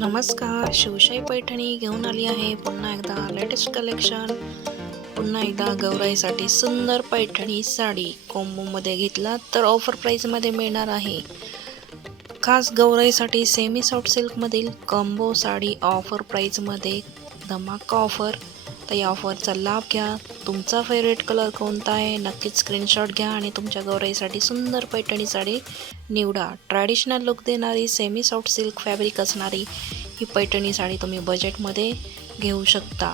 नमस्कार, शिवशाही पैठणी घेऊन आली आहे पुन्हा एकदा लेटेस्ट कलेक्शन. पुन्हा एकदा गौराईसाठी सुंदर पैठणी साडी कॉम्बोमध्ये घेतला तर ऑफर प्राईजमध्ये मिळणार आहे. खास गौराईसाठी सेमी सॉफ्ट सिल्कमधील कॉम्बो साडी ऑफर प्राईजमध्ये धमाका ऑफर. तर या ऑफरचा लाभ घ्या. तुमचा फेवरेट कलर कोणता आहे नक्कीच स्क्रीनशॉट घ्या आणि तुमच्या गौराईसाठी सुंदर पैठणी साडी निवडा. ट्रॅडिशनल लुक देणारी सेमी सॉफ्ट सिल्क फॅब्रिक असणारी ही पैठणी साडी तुम्ही बजेटमध्ये घेऊ शकता.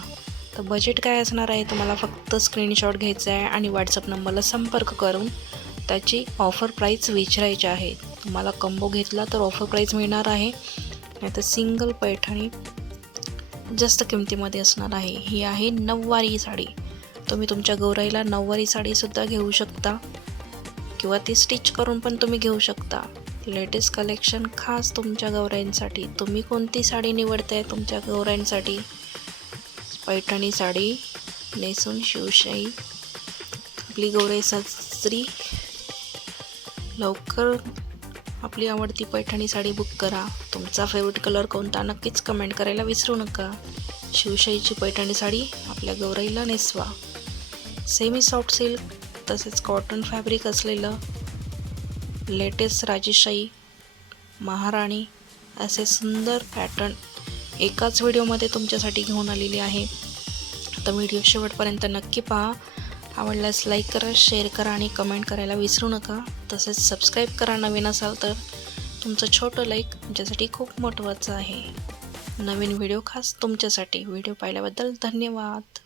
तर बजेट काय असणार आहे तुम्हाला फक्त स्क्रीनशॉट घ्यायचा आहे आणि व्हॉट्सअप नंबरला संपर्क करून त्याची ऑफर प्राईस विचारायची आहे. तुम्हाला कंबो घेतला तर ऑफर प्राईस मिळणार आहे, नाहीतर सिंगल पैठणी जास्त किमतीमध्ये असणार आहे. ही आहे नऊवारी साडी. तुम्ही तुमच्या गौराईला नऊवारी साडीसुद्धा घेऊ शकता किंवा ती स्टिच करून पण तुम्ही घेऊ शकता. लेटेस्ट कलेक्शन खास तुमच्या गौराईंसाठी. तुम्ही कोणती साडी निवडताय तुमच्या गौराईंसाठी? पैठणी साडी नेसून शिवशाही आपली गौराई साजरी. लवकर आपली आवडती पैठणी साडी बुक करा. तुमचा फेवरेट कलर कोणता नक्कीच कमेंट करायला विसरू नका. शिवशाहीची पैठणी साडी आपल्या गौराईला नेसवा. सेमी सॉफ्ट सिल्क तसेच कॉटन फॅब्रिक असलेलं लेटेस्ट राजेशाही, महाराणी असे सुंदर पॅटर्न एकाच व्हिडिओमध्ये तुमच्यासाठी घेऊन आलेली आहे. तर व्हिडिओ शेवटपर्यंत नक्की पहा. आवडल्यास लाईक करा, शेअर करा आणि कमेंट करायला विसरू नका. तसेच सबस्क्राईब करा नवीन असाल तर. तुमचं छोटं लाईक आमच्यासाठी खूप महत्त्वाचं आहे. नवीन व्हिडिओ खास तुमच्यासाठी. व्हिडिओ पाहिल्याबद्दल धन्यवाद.